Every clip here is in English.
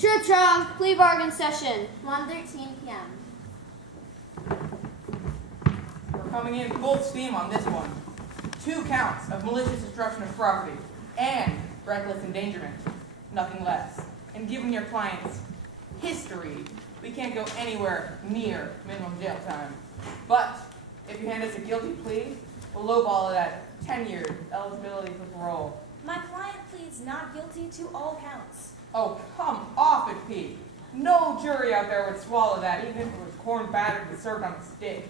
True Chong, plea bargain session, 1:13 p.m. We're coming in full steam on this one. 2 counts of malicious destruction of property and reckless endangerment, nothing less. And given your client's history, we can't go anywhere near minimum jail time. But if you hand us a guilty plea, we'll lowball it at 10 years eligibility for parole. My client pleads not guilty to all counts. Oh, come off it, Pete. No jury out there would swallow that, even if it was corn battered and served on a stick.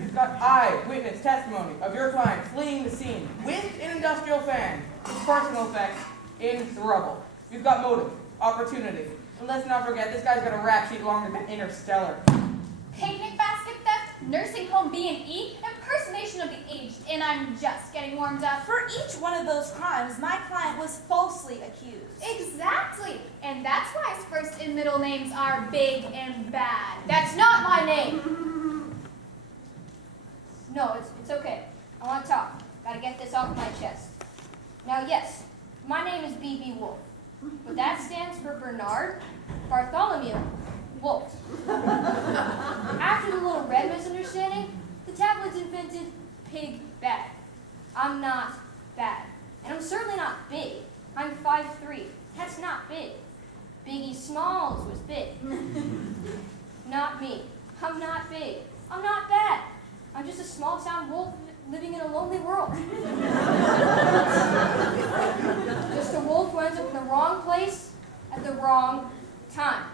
You've got eyewitness testimony of your client fleeing the scene with an industrial fan, with personal effects in the rubble. You've got motive, opportunity, and let's not forget, this guy's got a rap sheet longer than Interstellar. Picnic basket theft, nursing home B&E, impersonation of the aged, and I'm just getting warmed up. For each one of those crimes, my client was falsely accused. Exactly, and that's why his first and middle names are Big and Bad. That's not my name. No, it's okay. I want to talk. Gotta get this off my chest. Now, yes, my name is B.B. Wolf, but that stands for Bernard Bartholomew Wolf. After the little red misunderstanding, the tabloids invented Pig Bad. I'm not bad, and I'm certainly not big. I'm 5'3". That's not big. Biggie Smalls was big. Not me. I'm not big. I'm not bad. I'm just a small-town wolf living in a lonely world. Just a wolf who ends up in the wrong place at the wrong time.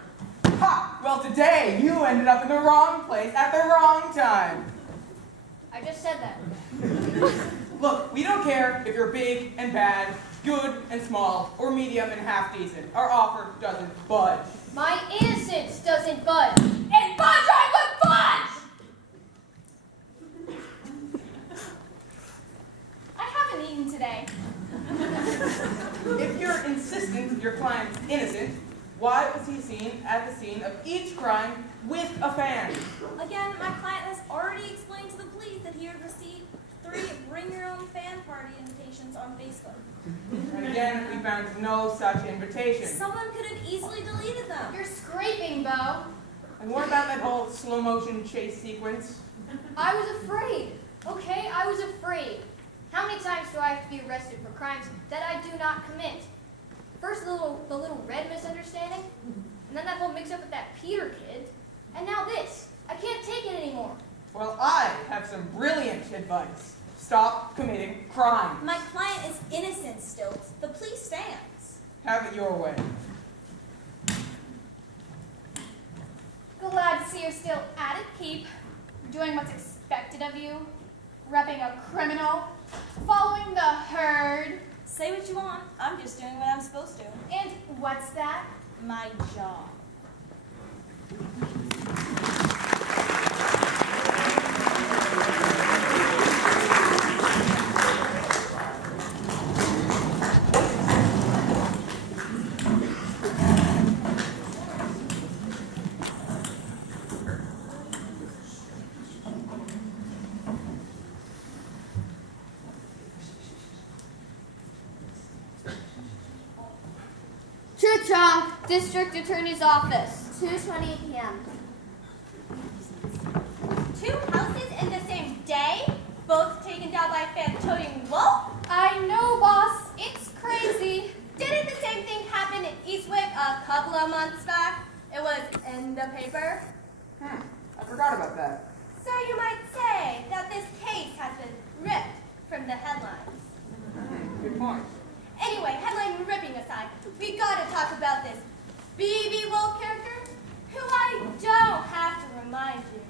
Ha! Well, today you ended up in the wrong place at the wrong time. I just said that. Look, we don't care if you're big and bad, good and small, or medium and half decent. Our offer doesn't budge. My innocence doesn't budge. And budge I would budge! I haven't eaten today. If you're insistent your client's innocent, why was he seen at the scene of each crime with a fan? Again, my client has already explained to the police that he had received 3 bring-your-own-fan party invitations on Facebook. And again, we found no such invitation. Someone could have easily deleted them. You're scraping, Bo. And what about that whole slow-motion chase sequence? I was afraid. Okay, I was afraid. How many times do I have to be arrested for crimes that I do not commit? First the little red misunderstanding, and then that whole mix-up with that Peter kid, and now this. I can't take it anymore. Well, I have some brilliant advice. Stop committing crime. My client is innocent still. The plea stands. Have it your way. Glad to see you're still at it, Keep. Doing what's expected of you. Repping a criminal. Following the herd. Say what you want. I'm just doing what I'm supposed to. And what's that? My job. True Chong, District Attorney's Office, 2:20 p.m. 2 houses in the same day? Both taken down by fan-toting wolf? I know, boss. It's crazy. Didn't the same thing happen in Eastwick a couple of months back? It was in the paper. I forgot about that. So you might say that this case has been ripped from the headlines. Good point. Anyway, headline ripping aside, we gotta talk about this B.B. Wolf character, who I don't have to remind you,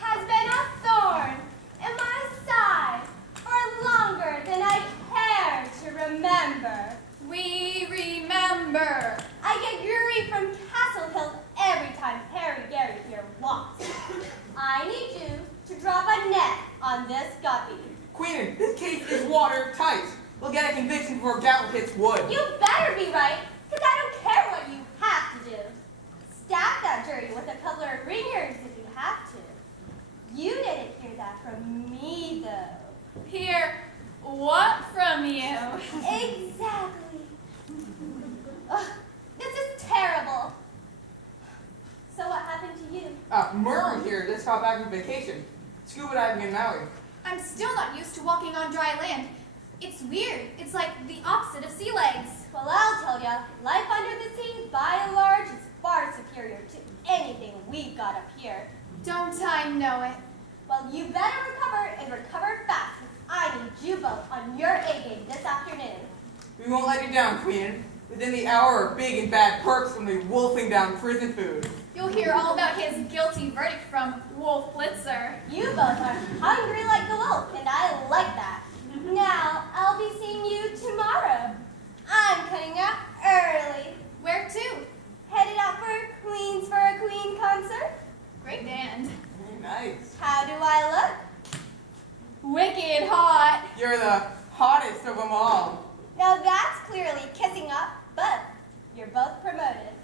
has been a thorn in my side for longer than I care to remember. We remember. I get Yuri from Castle Hill every time Harry Gary here walks. I need you to drop a net on this guppy. Queen, this case is watertight. We'll get a conviction before Gavel hits wood. You better be right, because I don't care what you have to do. Stab that jury with a couple of ringers if you have to. You didn't hear that from me, though. Hear what from you? Exactly. Ugh, this is terrible. Murray here just got back from vacation. Scuba diving in Maui. I'm still not used to walking on dry land. It's weird. It's like the opposite of sea legs. Well, I'll tell ya, life under the sea, by and large, is far superior to anything we've got up here. Don't I know it? Well, you better recover and recover fast. I need you both on your A game this afternoon. We won't let you down, Queen. Within the hour of big and bad perks will be wolfing down prison food. You'll hear all about his guilty verdict from Wolf Blitzer. You both are hungry like a wolf, and I like that. Now, I'll be seeing you tomorrow. I'm cutting out early. Where to? Headed out for Queens for a Queen concert. Great band. Very nice. How do I look? Wicked hot. You're the hottest of them all. Now that's clearly kissing up, but you're both promoted.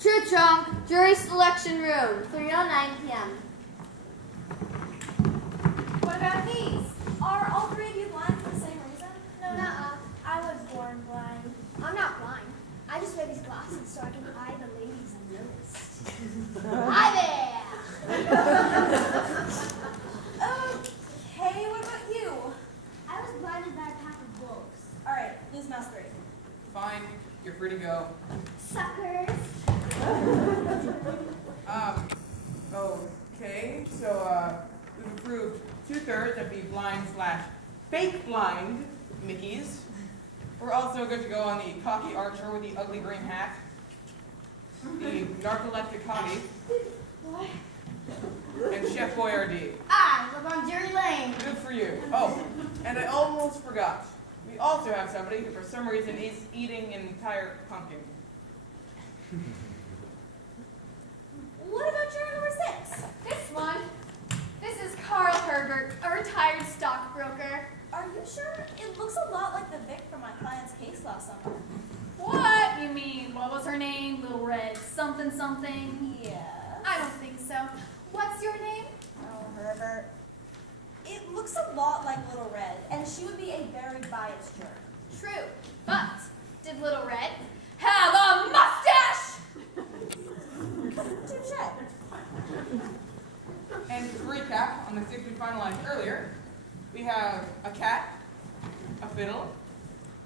True Trunk, jury selection room, 3:09 p.m. What about these? Are all three of you blind for the same reason? No, nuh-uh. I was born blind. I'm not blind. I just wear these glasses so I can eye the ladies unnoticed. Hi there! Okay, what about you? I was blinded by a pack of wolves. All right, lose mouse 3. Fine, you're free to go. Suckers. Okay, so, we've approved 2/3 of the blind/fake blind Mickeys. We're also good to go on the cocky archer with the ugly green hat, the narcoleptic hottie, What? and Chef Boyardee. I live on Jury Lane. Good for you. Oh, and I almost forgot. We also have somebody who for some reason is eating an entire pumpkin. What about juror number 6? This one. This is Carl Herbert, a retired stockbroker. Are you sure? It looks a lot like the Vic from my client's case last summer. What? You mean, what was her name? Little Red something something? Yeah. I don't think so. What's your name? Oh, Herbert. It looks a lot like Little Red, and she would be a very biased juror. True. But did Little Red have a mustache? Touche. And to recap on the 6 we finalized earlier, we have a cat, a fiddle,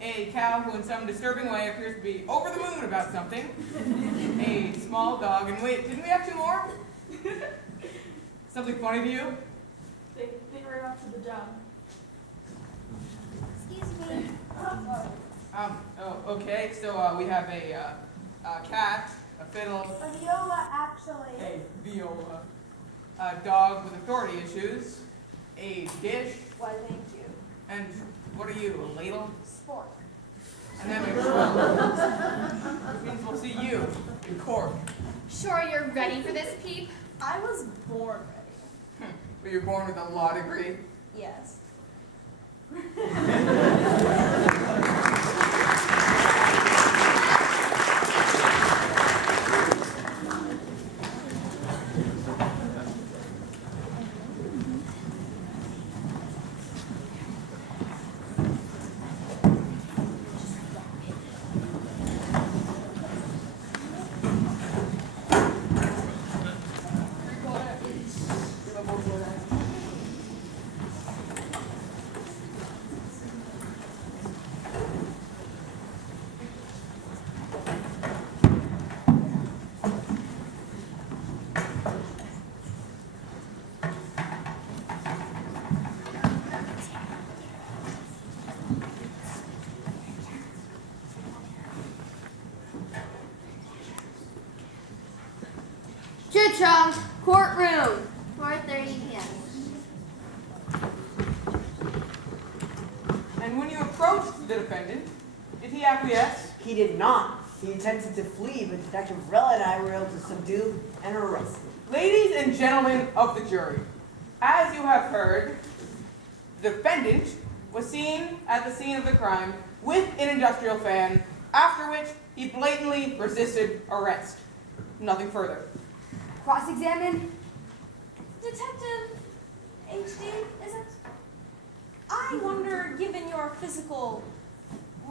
a cow who in some disturbing way appears to be over the moon about something, a small dog, and wait, didn't we have 2 more? Something funny to you? They ran up to the job. Excuse me. Okay, so we have a cat, a fiddle, A viola, actually. a viola, a dog with authority issues, a dish, Why, thank you. and what are you, a ladle? Sport. And that makes which means we'll see you in court. Sure you're ready for this, Peep? I was born ready. But you're born with a law degree. Yes. Chung, courtroom, 4:30 p.m. And when you approached the defendant, did he acquiesce? He did not. He attempted to flee, but Detective Varela and I were able to subdue and arrest him. Ladies and gentlemen of the jury, as you have heard, the defendant was seen at the scene of the crime with an industrial fan, after which he blatantly resisted arrest. Nothing further. Cross-examine. Detective HD, is it? I wonder, given your physical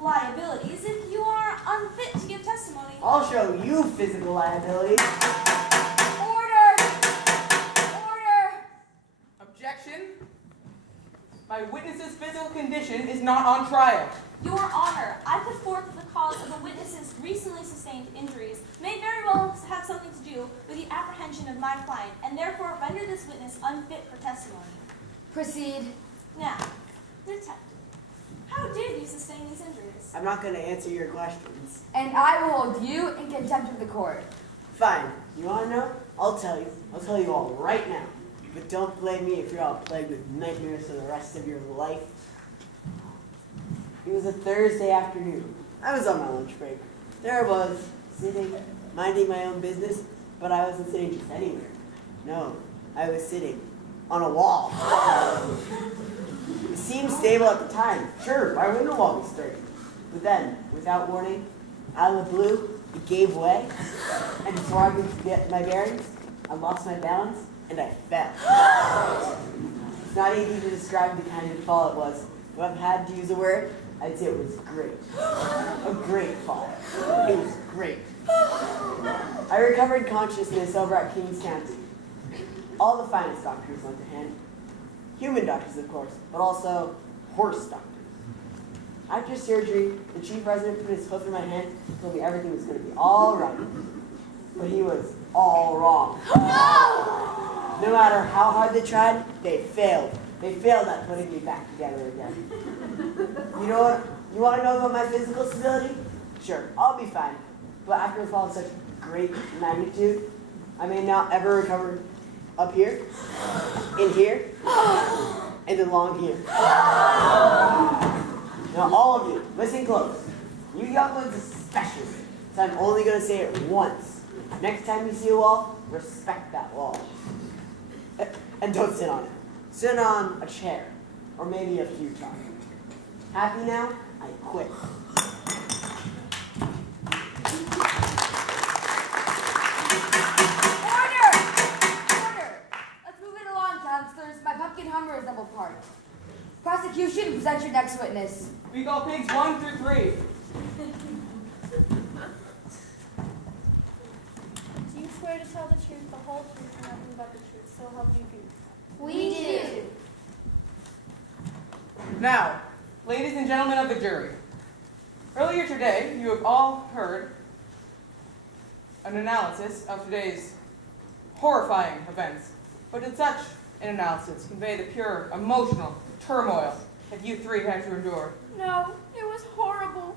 liabilities, if you are unfit to give testimony. I'll show you physical liability. Order! Order! Objection. My witness's physical condition is not on trial. Your Honor, I put forth the cause of the witness's recently sustained injuries may very well have something to do with the apprehension of my client, and therefore render this witness unfit for testimony. Proceed. Now, detective, how did you sustain these injuries? I'm not going to answer your questions. And I will hold you in contempt of the court. Fine. You want to know? I'll tell you. I'll tell you all right now. But don't blame me if you're all plagued with nightmares for the rest of your life. It was a Thursday afternoon. I was on my lunch break. There I was, sitting, minding my own business, but I wasn't sitting just anywhere. No, I was sitting on a wall. It seemed stable at the time. Sure, why wouldn't a wall be sturdy? But then, without warning, out of the blue, it gave way, and before I could get my bearings, I lost my balance, and I fell. It's not easy to describe the kind of fall it was. If I had to use a word, I'd say it was great. A great fall. It was great. I recovered consciousness over at Kings County. All the finest doctors lent a hand. Human doctors, of course, but also horse doctors. After surgery, the chief resident put his hoof in my hand and told me everything was going to be all right. But he was all wrong. No matter how hard they tried, they failed. They failed at putting me back together again. You know what? You want to know about my physical stability? Sure, I'll be fine. But after a fall of such great magnitude, I may not ever recover up here, in here, and along here. Now all of you, listen close. You young ones especially, so I'm only going to say it once. Next time you see a wall, respect that wall. And don't sit on it. Sit on a chair, or maybe a futon. Happy now? I quit. Order! Order! Let's move it along, counselors. My pumpkin hummer is double parked. Prosecution, present your next witness. We call pigs 1 through 3. Do you swear to tell the truth, the whole truth, and nothing but the truth, so help you God? We do. Now, ladies and gentlemen of the jury, earlier today you have all heard an analysis of today's horrifying events. But did such an analysis convey the pure emotional turmoil that you three had to endure? No, it was horrible.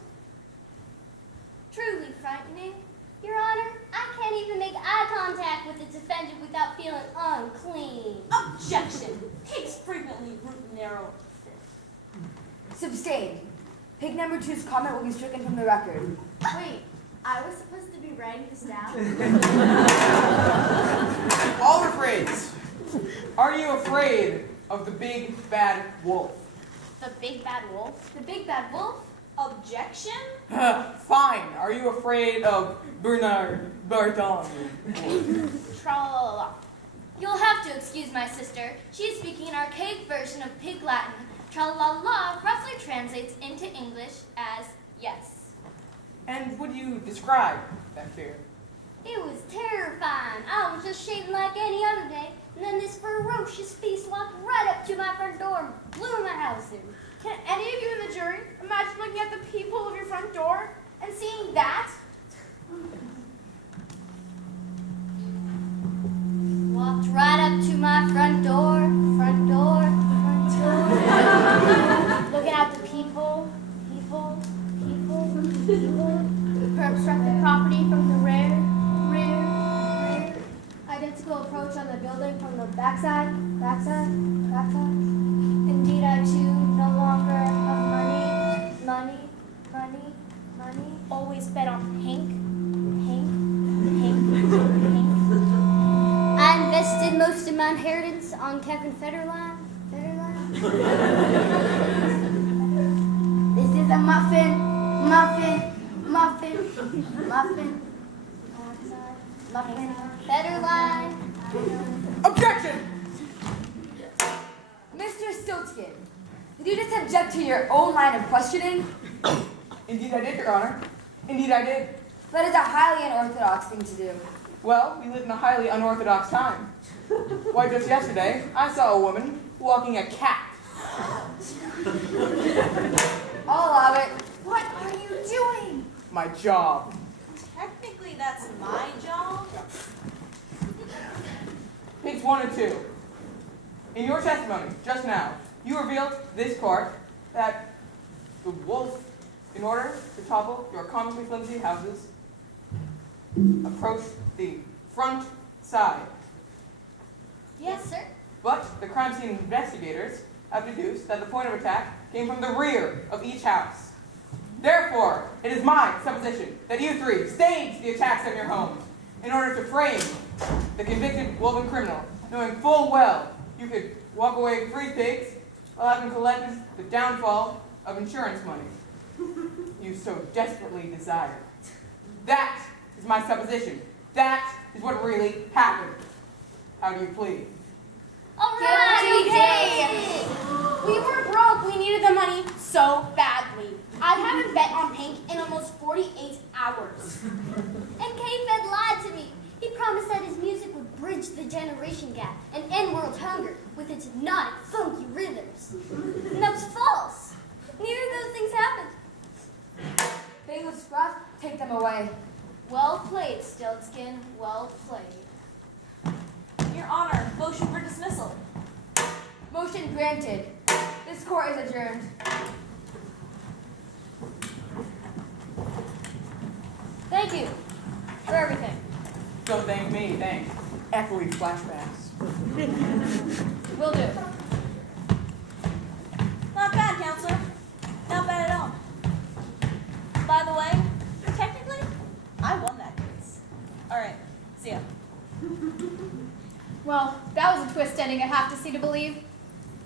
Truly frightening. Your Honor, I can't even make eye contact with the defendant without feeling unclean. Objection! Pigs frequently root and narrow. Sustained. Pig number 2's comment will be stricken from the record. Wait, I was supposed to be writing this down? All afraid. Are you afraid of the big bad wolf? The big bad wolf? The big bad wolf? Objection? Fine. Are you afraid of Bernard Bardon? Tra-la-la-la. You'll have to excuse my sister. She is speaking an archaic version of Pig Latin. Tra-la-la roughly translates into English as yes. And would you describe that fear? It was terrifying. I was just shaving like any other day, and then this ferocious beast walked right up to my front door and blew my house in. Can any of you in the jury imagine looking at the peephole of your front door and seeing that? Walked right up to my front door, front door, front door. Looking at the people, for obstructed property from the rear. Identical Money, money. Always bet on Hank, Hank, Hank, Hank. I invested most of my inheritance on Kevin Federline. This is a muffin. Federline. Objection! Mr. Stiltskin, did you just object to your own line of questioning? Indeed I did, Your Honor. Indeed I did. That is a highly unorthodox thing to do. Well, we live in a highly unorthodox time. Why, just yesterday, I saw a woman walking a cat. I'll allow it. What are you doing? My job. Technically, that's my job. Pigs 1 and 2. In your testimony, just now, you revealed to this court that the wolf, in order to topple your comically flimsy houses, approached the front side. Yes, sir. But the crime scene investigators have deduced that the point of attack came from the rear of each house. Therefore, it is my supposition that you three staged the attacks on your homes in order to frame the convicted woven criminal, knowing full well you could walk away free pigs while having collected the downfall of insurance money you so desperately desire. That is my supposition. That is what really happened. How do you plead? All right, Guilty. Yay! We were broke. We needed the money so badly. I haven't bet on Hank in almost 48 hours. And K-Fed lied to me. He promised that his music would bridge the generation gap and end world hunger with its naughty, funky rhythms. And that was false. Neither of those things happened. They with scruff, take them away. Well played, Stiltskin. Well played. Your Honor, motion for dismissal. Motion granted. This court is adjourned. Thank you for everything. Don't thank me, thanks. Echoey flashbacks. Will do. Not bad, counselor. Not bad at all. By the way, technically, I won that case. All right, see ya. Well, that was a twist ending I have to see to believe.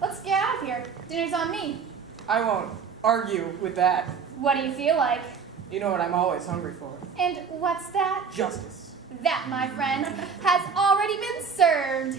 Let's get out of here. Dinner's on me. I won't argue with that. What do you feel like? You know what I'm always hungry for. And what's that? Justice. That, my friend, has already been served.